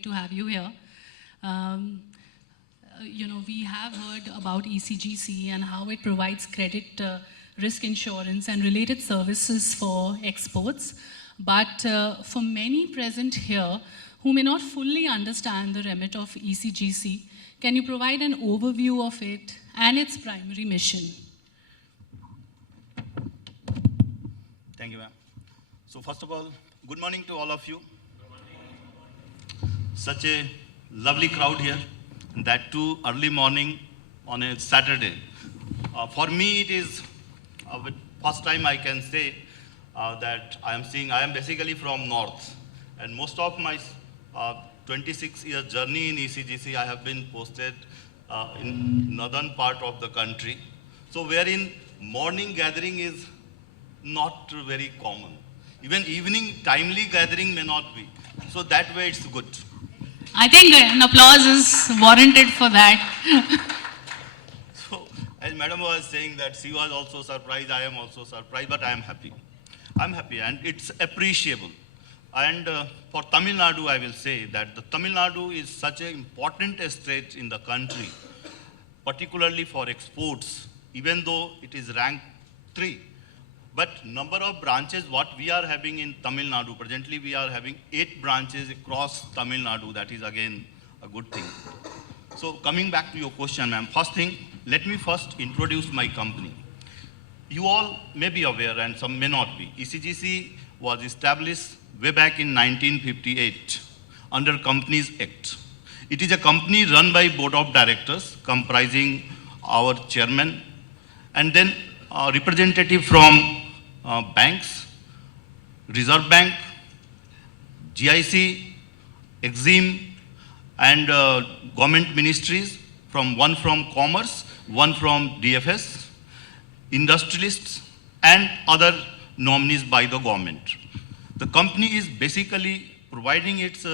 great to have you here. We have heard about ECGC and how it provides credit risk insurance and related services for exports. But for many present here who may not fully understand the remit of ECGC, can you provide an overview of it and its primary mission? Thank you, ma'am. So first of all, good morning to all of you. Such a lovely crowd here, and that too early morning on a Saturday. For me, it is first time I can say that I am basically from North, and most of my 26 year journey in ECGC, I have been posted in northern part of the country. So wherein morning gathering is not very common. Even evening timely gathering may not be. So that way it's good. I think an applause is warranted for that. So as madam was saying that she was also surprised, I am also surprised, but I am happy. I'm happy and it's appreciable. And for Tamil Nadu, I will say that the Tamil Nadu is such an important state in the country, particularly for exports, even though it is ranked 3. But number of branches, what we are having in Tamil Nadu, presently we are having 8 branches across Tamil Nadu. That is again a good thing. So coming back to your question, ma'am, first thing, let me first introduce my company. You all may be aware and some may not be. ECGC was established way back in 1958 under Companies Act. It is a company run by board of directors comprising our chairman and then representative from banks, Reserve Bank, GIC, Exim, and government ministries, one from Commerce, one from DFS, industrialists, and other nominees by the government. The company is basically providing its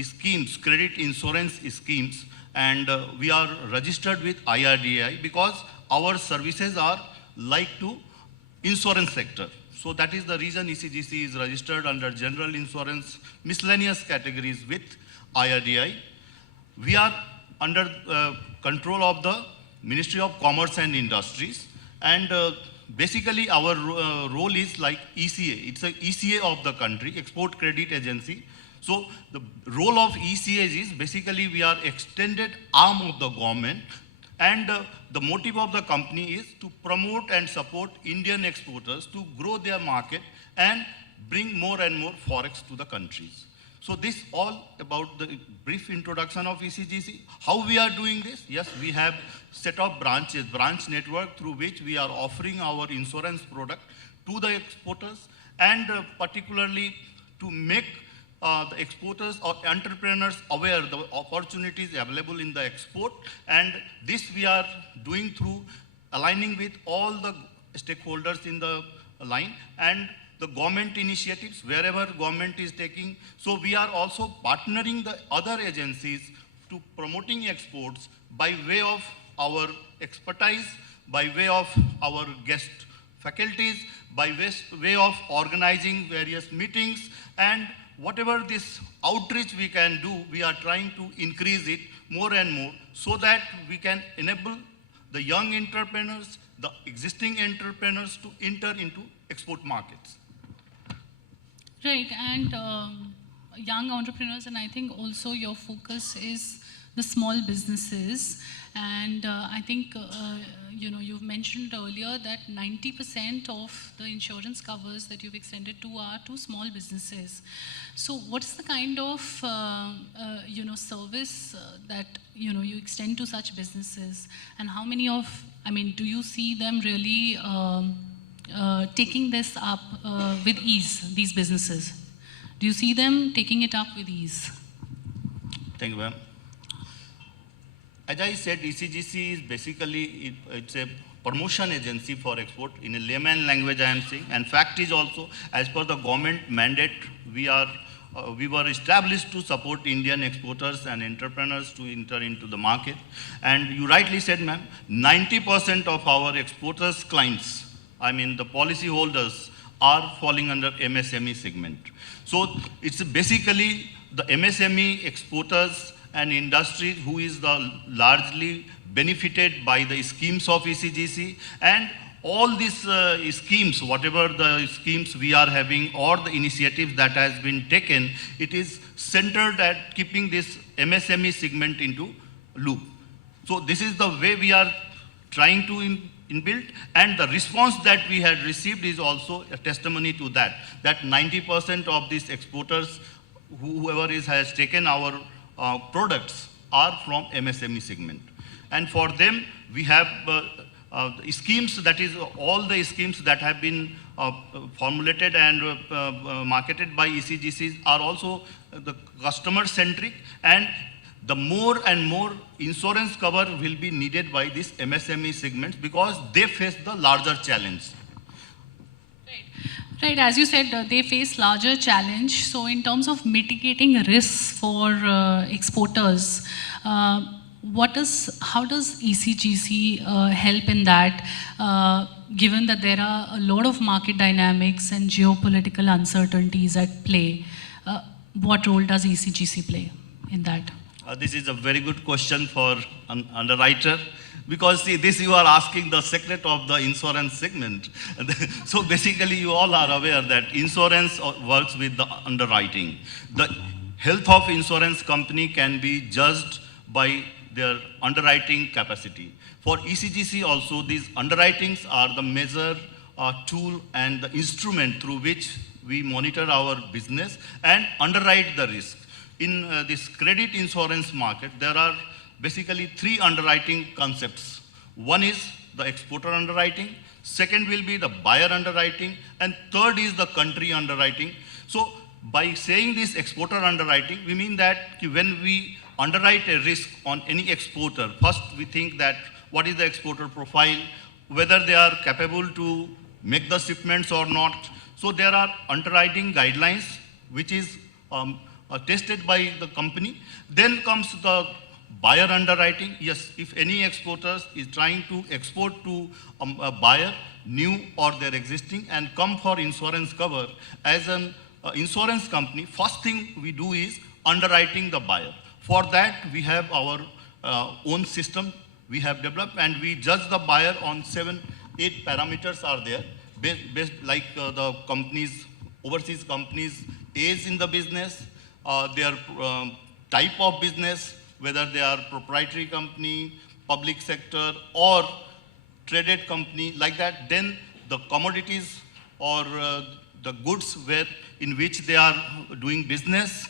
schemes, credit insurance schemes, and we are registered with IRDAI because our services are like to insurance sector. So that is the reason ECGC is registered under general insurance miscellaneous categories with IRDAI. We are under control of the Ministry of Commerce and Industries, and basically our role is like ECA. It's an ECA of the country, Export Credit Agency. So the role of ECA is basically we are extended arm of the government, and the motive of the company is to promote and support Indian exporters to grow their market and bring more and more forex to the countries. So this all about the brief introduction of ECGC. How we are doing this? Yes, we have set up branches, branch network through which we are offering our insurance product to the exporters, and particularly to make the exporters or entrepreneurs aware of the opportunities available in the export, and this we are doing through aligning with all the stakeholders in the line and the government initiatives wherever government is taking. So we are also partnering the other agencies to promoting exports by way of our expertise, by way of our guest faculties, by way of organizing various meetings, and whatever this outreach we can do, we are trying to increase it more and more so that we can enable the young entrepreneurs, the existing entrepreneurs to enter into export markets. Right, and young entrepreneurs, and I think also your focus is the small businesses. And I think, you've mentioned earlier that 90% of the insurance covers that you've extended to are to small businesses. So what's the kind of, service that, you extend to such businesses? And how many do you see them really taking this up with ease, these businesses? Do you see them taking it up with ease? Thank you, ma'am. As I said, ECGC is basically, it's a promotion agency for export. In a layman language, I am saying. And fact is also, as per the government mandate, we were established to support Indian exporters and entrepreneurs to enter into the market. And you rightly said, ma'am, 90% of our exporters' clients, the policy holders, are falling under MSME segment. So it's basically the MSME exporters and industries who is the largely benefited by the schemes of ECGC, and all these schemes, whatever the schemes we are having or the initiatives that has been taken, it is centered at keeping this MSME segment into loop. So this is the way we are trying to inbuild, and the response that we had received is also a testimony to that, that 90% of these exporters, whoever has taken our products, are from MSME segment. And for them, we have schemes, that is all the schemes that have been formulated and marketed by ECGCs are also the customer-centric, and the more and more insurance cover will be needed by these MSME segments because they face the larger challenge. Right, as you said, they face larger challenge. So in terms of mitigating risks for exporters, how does ECGC help in that, given that there are a lot of market dynamics and geopolitical uncertainties at play? What role does ECGC play in that? This is a very good question for an underwriter, because see, this you are asking the secret of the insurance segment. So basically you all are aware that insurance works with the underwriting. The health of insurance company can be judged by their underwriting capacity. For ECGC also, these underwritings are the measure, tool and the instrument through which we monitor our business and underwrite the risk. In this credit insurance market, there are basically three underwriting concepts. One is the exporter underwriting, second will be the buyer underwriting, and third is the country underwriting. So by saying this exporter underwriting, we mean that when we underwrite a risk on any exporter, first we think that what is the exporter profile, whether they are capable to make the shipments or not. So there are underwriting guidelines which is tested by the company. Then comes the buyer underwriting. Yes, if any exporter is trying to export to a buyer, new or their existing, and come for insurance cover, as an insurance company, first thing we do is underwriting the buyer. For that, we have our own system we have developed, and we judge the buyer on 7-8 parameters are there, based like the companies, overseas companies' age in the business, their type of business, whether they are proprietary company, public sector, or traded company, like that. Then the commodities or the goods in which they are doing business,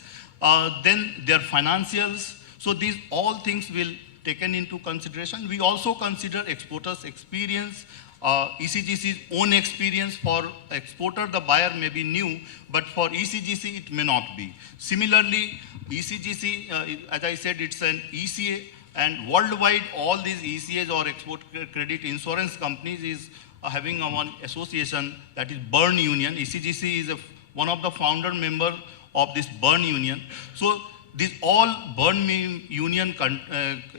then their financials. So these all things will taken into consideration. We also consider exporters' experience, ECGC's own experience. For exporter, the buyer may be new, but for ECGC, it may not be. Similarly, ECGC, as I said, it's an ECA, and worldwide, all these ECAs or export credit insurance companies is having one association, that is Bern Union. ECGC is one of the founder member of this Bern Union. So these all Bern Union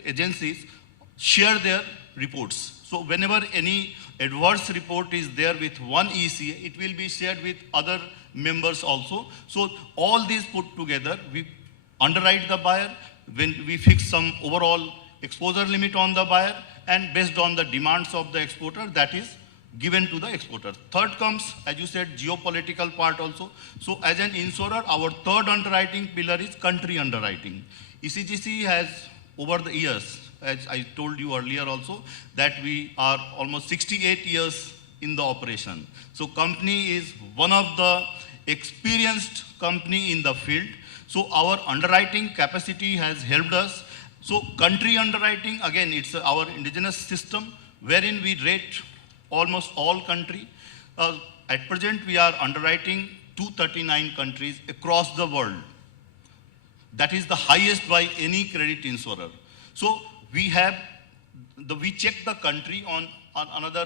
agencies share their reports. So whenever any adverse report is there with one ECA, it will be shared with other members also. So all these put together, we underwrite the buyer, when we fix some overall exposure limit on the buyer, and based on the demands of the exporter, that is given to the exporter. Third comes, as you said, geopolitical part also. So as an insurer, our third underwriting pillar is country underwriting. ECGC has, over the years, as I told you earlier also, that we are almost 68 years in the operation. So company is one of the experienced company in the field. So our underwriting capacity has helped us. So country underwriting, again, it's our indigenous system wherein we rate almost all country. At present, we are underwriting 239 countries across the world. That is the highest by any credit insurer. So we check the country on another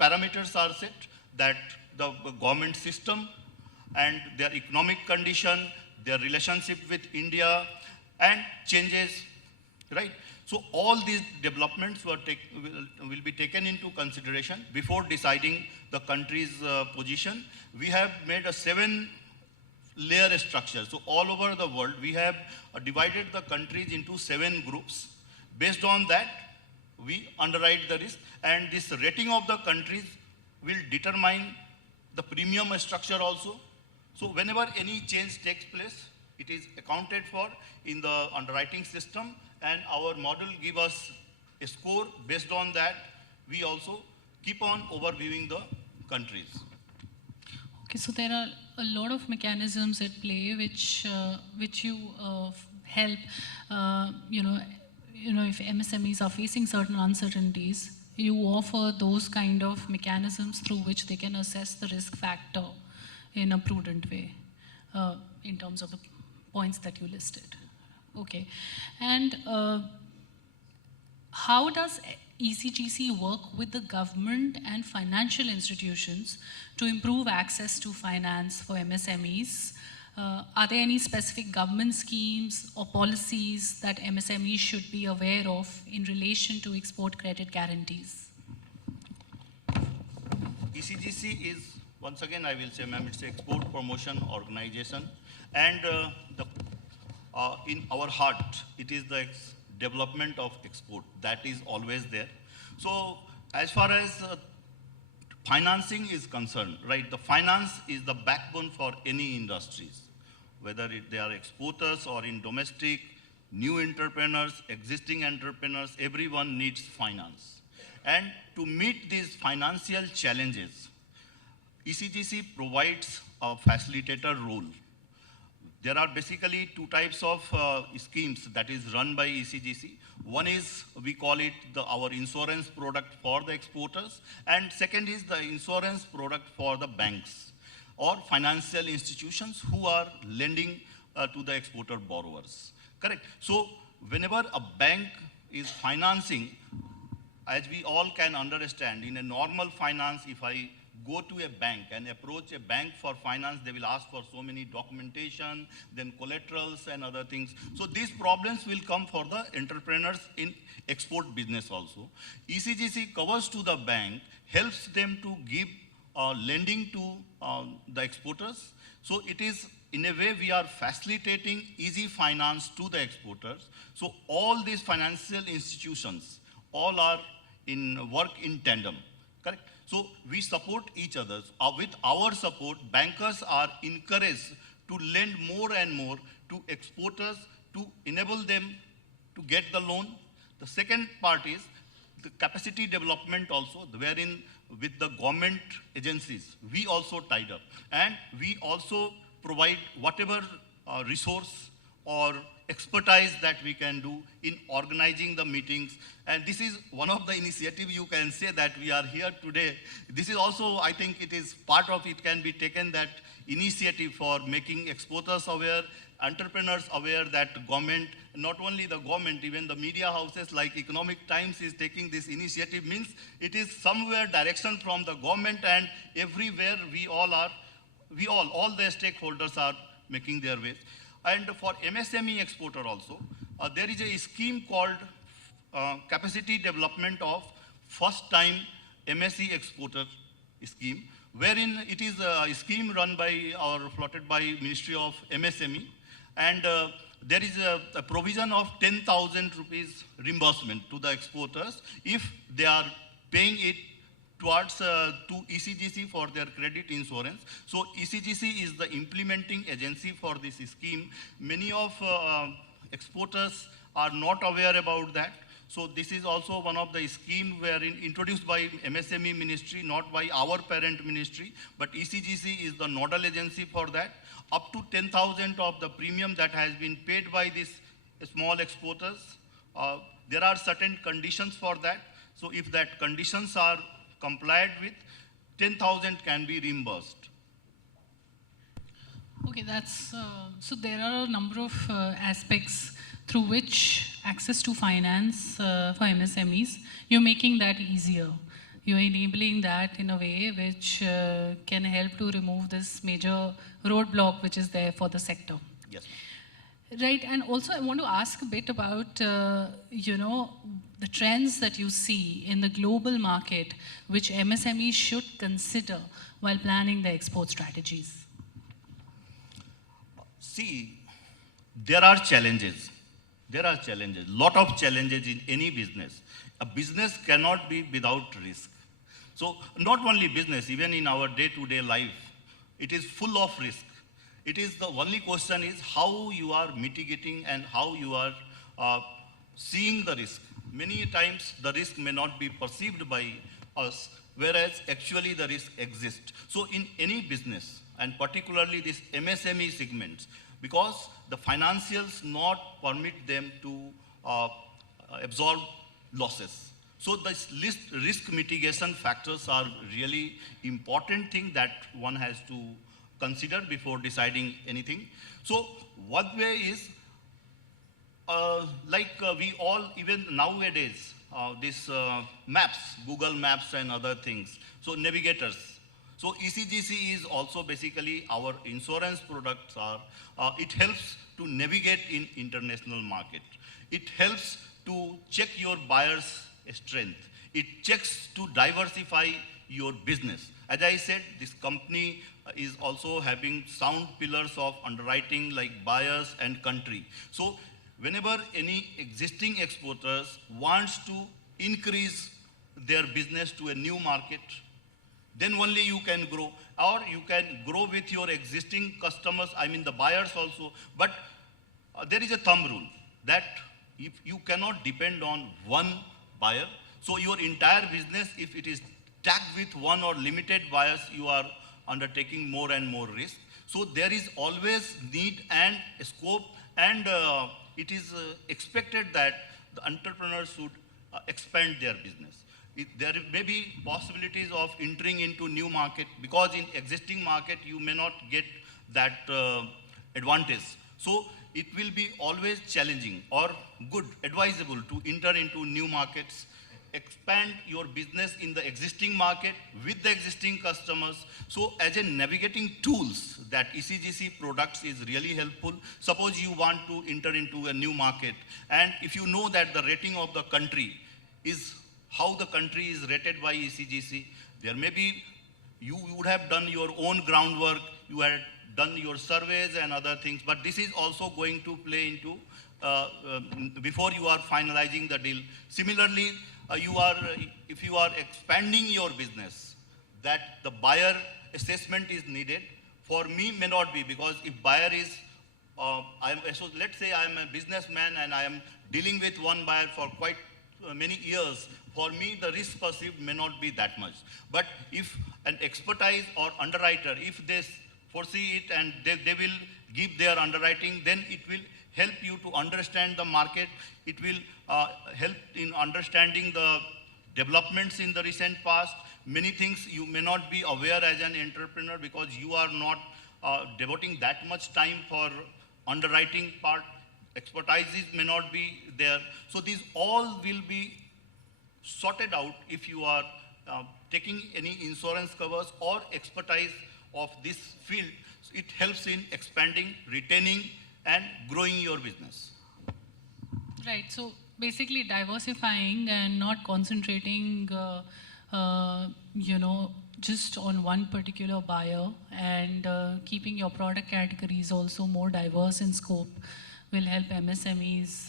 parameters are set, that the government system and their economic condition, their relationship with India, and changes, right? So all these developments will be taken into consideration before deciding the country's position. We have made 7 layer structure. So all over the world, we have divided the countries into 7 groups. Based on that, we underwrite the risk, and this rating of the countries will determine the premium structure also. So whenever any change takes place, it is accounted for in the underwriting system, and our model give us a score. Based on that, we also keep on overviewing the countries. Okay, so there are a lot of mechanisms at play which you help. If MSMEs are facing certain uncertainties, you offer those kind of mechanisms through which they can assess the risk factor in a prudent way, in terms of the points that you listed. Okay, and how does ECGC work with the government and financial institutions to improve access to finance for MSMEs? Are there any specific government schemes or policies that MSMEs should be aware of in relation to export credit guarantees? ECGC is, once again I will say, ma'am, it's an export promotion organization, and in our heart, it is the development of export that is always there. So as far as financing is concerned, right, the finance is the backbone for any industries, whether they are exporters or in domestic, new entrepreneurs, existing entrepreneurs, everyone needs finance. And to meet these financial challenges, ECGC provides a facilitator role. There are basically 2 types of schemes that is run by ECGC. One is, we call it our insurance product for the exporters, and second is the insurance product for the banks or financial institutions who are lending to the exporter borrowers. Correct? So whenever a bank is financing, as we all can understand, in a normal finance, if I go to a bank and approach a bank for finance, they will ask for so many documentation, then collaterals and other things. So these problems will come for the entrepreneurs in export business also. ECGC covers to the bank, helps them to give lending to the exporters. So it is, in a way, we are facilitating easy finance to the exporters. So all these financial institutions, all are in work in tandem, correct? So we support each other. With our support, bankers are encouraged to lend more and more to exporters to enable them to get the loan. The second part is the capacity development also, wherein with the government agencies, we also tied up. And we also provide whatever resource or expertise that we can do in organizing the meetings. And this is one of the initiatives you can say that we are here today. This is also, I think it is part of it can be taken, that initiative for making exporters aware, entrepreneurs aware, that government, not only the government, even the media houses like Economic Times is taking this initiative, means it is somewhere direction from the government, and everywhere we all are, all the stakeholders are making their ways. And for MSME exporter also, there is a scheme called Capacity Development of First Time MSE Exporter Scheme, wherein it is a scheme run by or floated by Ministry of MSME, and there is a provision of 10,000 rupees reimbursement to the exporters if they are paying it towards to ECGC for their credit insurance. So ECGC is the implementing agency for this scheme. Many of exporters are not aware about that. So this is also one of the scheme wherein introduced by MSME ministry, not by our parent ministry, but ECGC is the nodal agency for that. Up to 10,000 of the premium that has been paid by these small exporters, there are certain conditions for that. So if that conditions are complied with, 10,000 can be reimbursed. Okay, that's so there are a number of aspects through which access to finance for MSMEs, you're making that easier. You're enabling that in a way which can help to remove this major roadblock which is there for the sector. Yes. Right, and also I want to ask a bit about, the trends that you see in the global market which MSMEs should consider while planning their export strategies. See, there are challenges. There are challenges, lot of challenges in any business. A business cannot be without risk. So not only business, even in our day-to-day life, it is full of risk. It is the only question is how you are mitigating and how you are seeing the risk. Many times the risk may not be perceived by us, whereas actually the risk exists. So in any business, and particularly this MSME segments, because the financials not permit them to absorb losses. So this risk mitigation factors are really important thing that one has to consider before deciding anything. So one way is we all, even nowadays, this maps, Google Maps and other things, so navigators. So ECGC is also basically our insurance products are, it helps to navigate in international market. It helps to check your buyer's strength. It checks to diversify your business. As I said, this company is also having sound pillars of underwriting like buyers and country. So whenever any existing exporters wants to increase their business to a new market, then only you can grow, or you can grow with your existing customers, I mean the buyers also. But there is a thumb rule that if you cannot depend on one buyer, so your entire business, if it is tagged with one or limited buyers, you are undertaking more and more risk. So there is always need and scope, and it is expected that the entrepreneurs should expand their business. There may be possibilities of entering into new market, because in existing market you may not get that advantage. So it will be always challenging or good, advisable to enter into new markets, expand your business in the existing market with the existing customers. So as a navigating tools, that ECGC products is really helpful. Suppose you want to enter into a new market, and if you know that the rating of the country is how the country is rated by ECGC, there may be, you would have done your own groundwork, you had done your surveys and other things, but this is also going to play into before you are finalizing the deal. Similarly, if you are expanding your business, that the buyer assessment is needed. For me, may not be, because if buyer is, so let's say I am a businessman and I am dealing with one buyer for quite many years. For me, the risk perceived may not be that much. But if an expertise or underwriter, if they foresee it and they will give their underwriting, then it will help you to understand the market. It will help in understanding the developments in the recent past. Many things you may not be aware as an entrepreneur, because you are not devoting that much time for underwriting part. Expertise may not be there. So these all will be sorted out if you are taking any insurance covers or expertise of this field. It helps in expanding, retaining, and growing your business. Right. So basically diversifying and not concentrating, just on one particular buyer, and keeping your product categories also more diverse in scope will help MSMEs,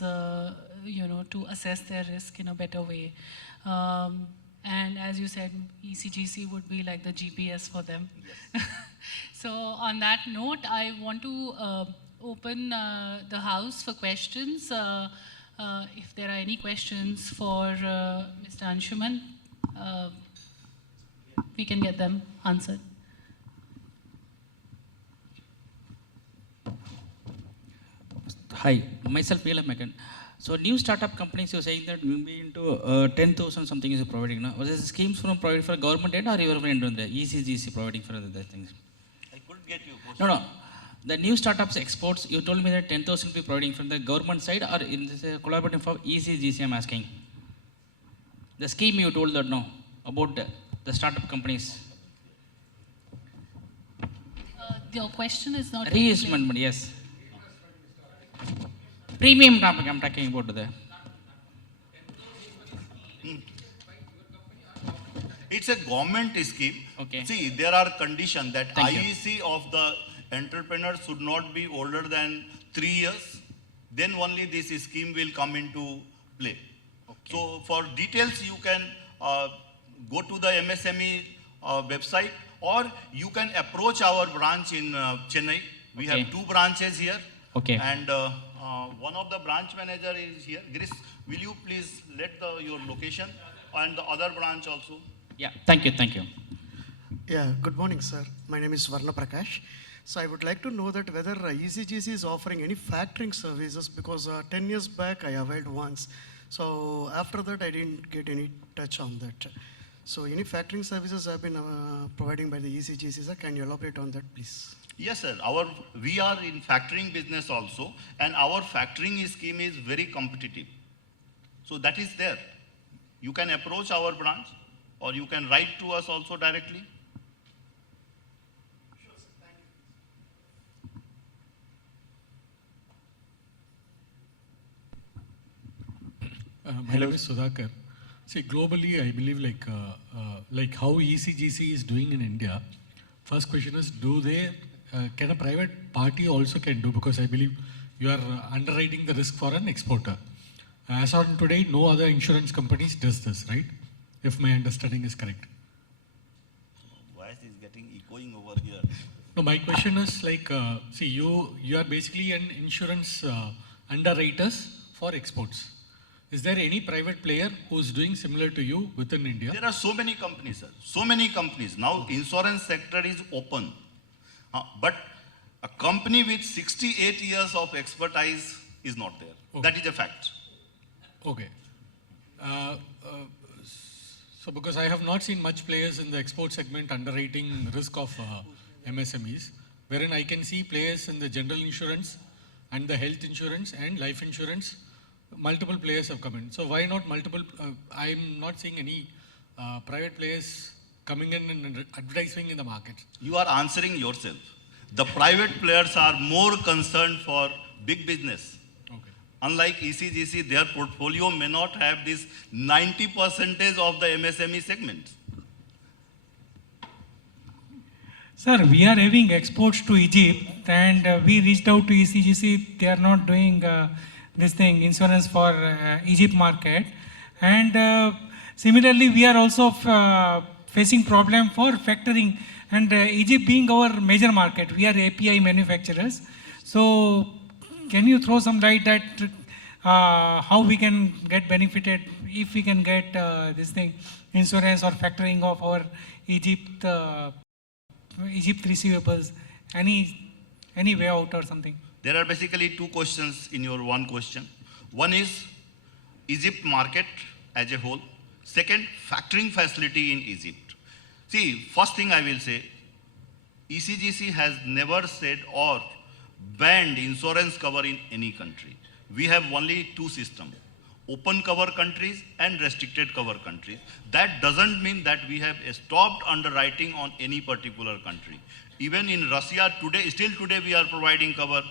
to assess their risk in a better way. And as you said, ECGC would be like the GPS for them. Yes. So on that note, I want to open the house for questions. If there are any questions for Mr. Anshuman, we can get them answered. Hi, myself P.L. Mekan. So new startup companies, you're saying that will be into 10,000 something is providing now. Was this schemes from provided for government end, or you were from the ECGC providing for other things? I couldn't get you. No. The new startups exports, you told me that 10,000 will be providing from the government side, or in this collaborating for ECGC, I'm asking. The scheme you told that no, about the startup companies. Your question is not... Reinvestment money, yes. Premium topic I'm talking about there. It's a government scheme. Okay. See, there are conditions that Thank you. IEC of the entrepreneurs should not be older than 3 years. Then only this scheme will come into play. Okay. So for details, you can go to the MSME website, or you can approach our branch in Chennai. We Okay. have 2 branches here. Okay. And one of the branch manager is here. Girish, will you please let your location and the other branch also? Yeah, thank you, thank you. Yeah, good morning, sir. My name is Varna Prakash. So I would like to know that whether ECGC is offering any factoring services, because 10 years back I availed once. So after that I didn't get any touch on that. So any factoring services have been providing by the ECGC, sir? Can you elaborate on that, please? Yes, sir. We are in factoring business also, and our factoring scheme is very competitive. So that is there. You can approach our branch, or you can write to us also directly. My name is Sudhakar. See, globally, I believe like how ECGC is doing in India. First question is, can a private party also can do? Because I believe you are underwriting the risk for an exporter. As on today, no other insurance companies does this, right? If my understanding is correct. Voice is getting echoing over here. No, my question is like, see, you are basically an insurance underwriters for exports. Is there any private player who is doing similar to you within India? There are so many companies, sir. So many companies. Now, insurance sector is open. But a company with 68 years of expertise is not there. Okay. That is a fact. Okay. So because I have not seen much players in the export segment underwriting risk of MSMEs, wherein I can see players in the general insurance and the health insurance and life insurance, multiple players have come in. So why not multiple? I'm not seeing any private players coming in and advertising in the market. You are answering yourself. The private players are more concerned for big business. Okay. Unlike ECGC, their portfolio may not have this 90% of the MSME segment. Sir, we are having exports to Egypt, and we reached out to ECGC. They are not doing this thing, insurance for Egypt market. And similarly, we are also facing problem for factoring. And Egypt being our major market, we are API manufacturers. So can you throw some light that how we can get benefited if we can get this thing, insurance or factoring of our Egypt receivables, any way out or something? There are basically 2 questions in your one question. One is Egypt market as a whole. Second, factoring facility in Egypt. See, first thing I will say, ECGC has never said or banned insurance cover in any country. We have only 2 systems, open cover countries and restricted cover countries. That doesn't mean that we have stopped underwriting on any particular country. Even in Russia today, still today we are providing cover.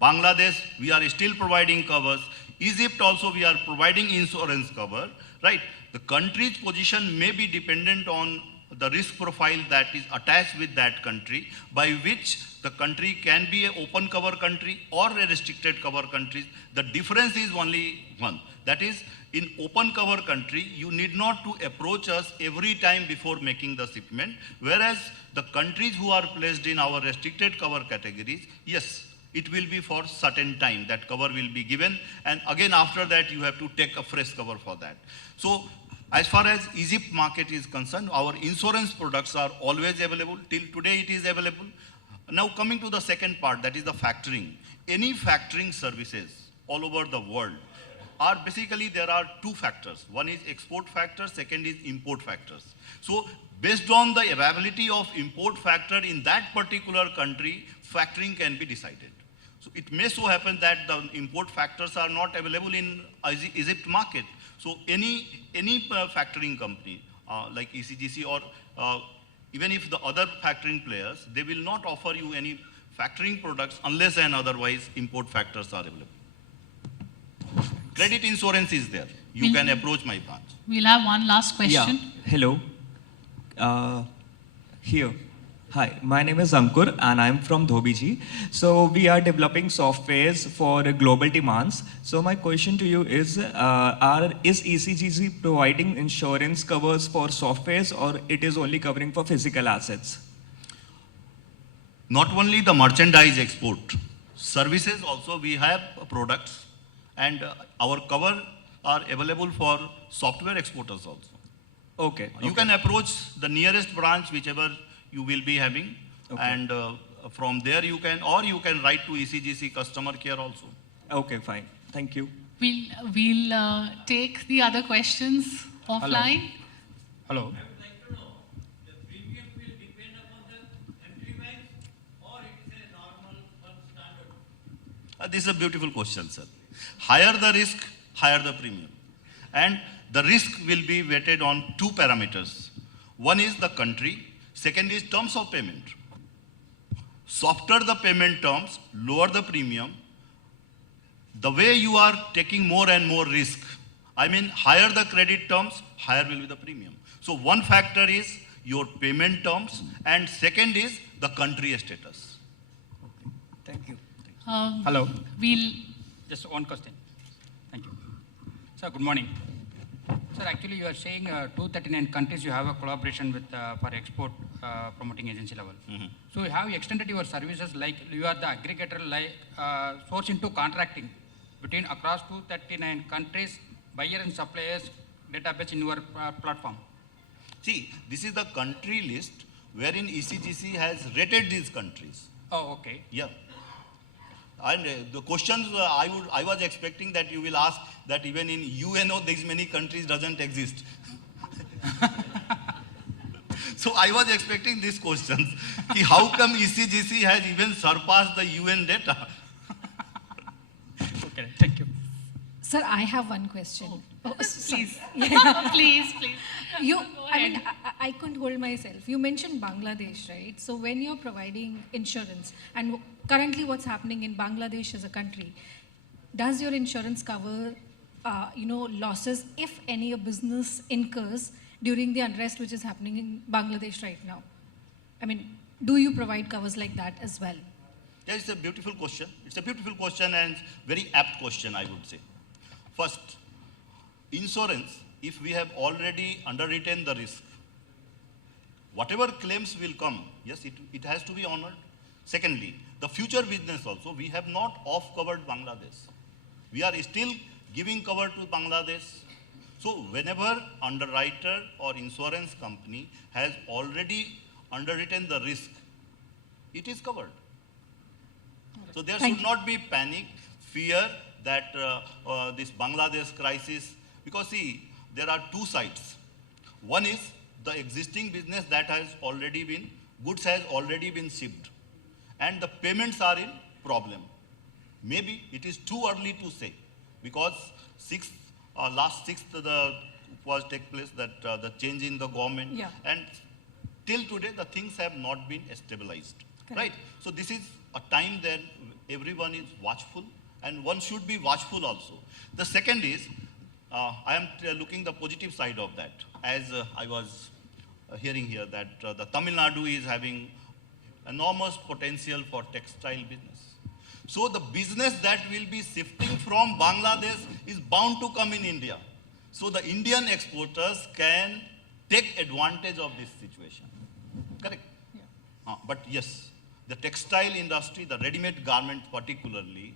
Bangladesh, we are still providing covers. Egypt also we are providing insurance cover, right? The country's position may be dependent on the risk profile that is attached with that country, by which the country can be an open cover country or a restricted cover country. The difference is only one. That is, in open cover country, you need not to approach us every time before making the shipment, whereas the countries who are placed in our restricted cover categories, yes, it will be for certain time that cover will be given, and again after that you have to take a fresh cover for that. So as far as Egypt market is concerned, our insurance products are always available. Till today it is available. Now coming to the second part, that is the factoring. Any factoring services all over the world are basically, there are 2 factors. One is export factor, second is import factors. So based on the availability of import factor in that particular country, factoring can be decided. So it may so happen that the import factors are not available in Egypt market. So any factoring company like ECGC or even if the other factoring players, they will not offer you any factoring products unless and otherwise import factors are available. Credit insurance is there. You can approach my branch. We'll have one last question. Yeah, hello. Here. Hi, my name is Ankur and I'm from Dhobiji. So we are developing softwares for global demands. So my question to you is ECGC providing insurance covers for softwares or it is only covering for physical assets? Not only the merchandise export, services also we have products, and our cover are available for software exporters also. Okay. You can approach the nearest branch, whichever you will be having, Okay. and from there you can, or you can write to ECGC customer care also. Okay, fine. Thank you. We'll take the other questions offline. Hello. This is a beautiful question, sir. Higher the risk, higher the premium. And the risk will be weighted on two parameters. One is the country, second is terms of payment. Softer the payment terms, lower the premium. The way you are taking more and more risk, I mean higher the credit terms, higher will be the premium. So one factor is your payment terms, and second is the country status. Thank you. Hello. We'll Just one question. Thank you. Sir, good morning. Sir, actually you are saying 239 countries you have a collaboration with for export promoting agency level. So you have extended your services like you are the aggregator like source into contracting between across 239 countries, buyer and suppliers database in your platform. See, this is the country list wherein ECGC has rated these countries. Oh, okay. Yeah. And the questions I was expecting that you will ask that even in UNO these many countries doesn't exist. So I was expecting these questions. Ki how come ECGC has even surpassed the UN data? Okay, thank you. Sir, I have one question. please. Yeah. please. You, Go I mean, ahead. I couldn't hold myself. You mentioned Bangladesh, right? So when you're providing insurance, and currently what's happening in Bangladesh as a country, does your insurance cover, losses if any a business incurs during the unrest which is happening in Bangladesh right now? I mean, do you provide covers like that as well? Yeah, it's a beautiful question. It's a beautiful question and very apt question, I would say. First, insurance, if we have already underwritten the risk, whatever claims will come, yes, it has to be honored. Secondly, the future business also, we have not off-covered Bangladesh. We are still giving cover to Bangladesh. So whenever underwriter or insurance company has already underwritten the risk, it is covered. So there should not be panic, fear that this Bangladesh crisis, because see, there are two sides. One is the existing business that has already been, goods has already been shipped, and the payments are in problem. Maybe it is too early to say, because last 6th was take place that the change in the government, Yeah. and till today the things have not been stabilized, Correct. right? So this is a time that everyone is watchful, and one should be watchful also. The second is, I am looking the positive side of that, as I was hearing here that the Tamil Nadu is having enormous potential for textile business. So the business that will be shifting from Bangladesh is bound to come in India. So the Indian exporters can take advantage of this situation. Correct? Yeah. But yes, the textile industry, the ready-made garment particularly,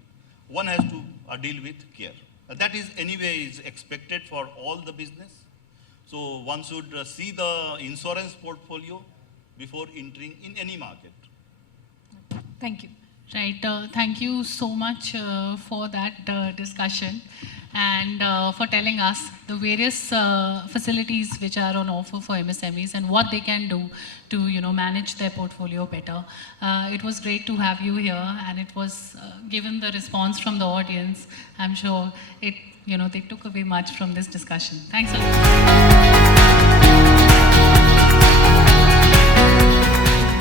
one has to deal with care. That is anyway is expected for all the business. So one should see the insurance portfolio before entering in any market. Thank you. Right. Thank you so much for that discussion and for telling us the various facilities which are on offer for MSMEs and what they can do to manage their portfolio better. It was great to have you here, and it was given the response from the audience. I'm sure they took away much from this discussion. Thanks a lot.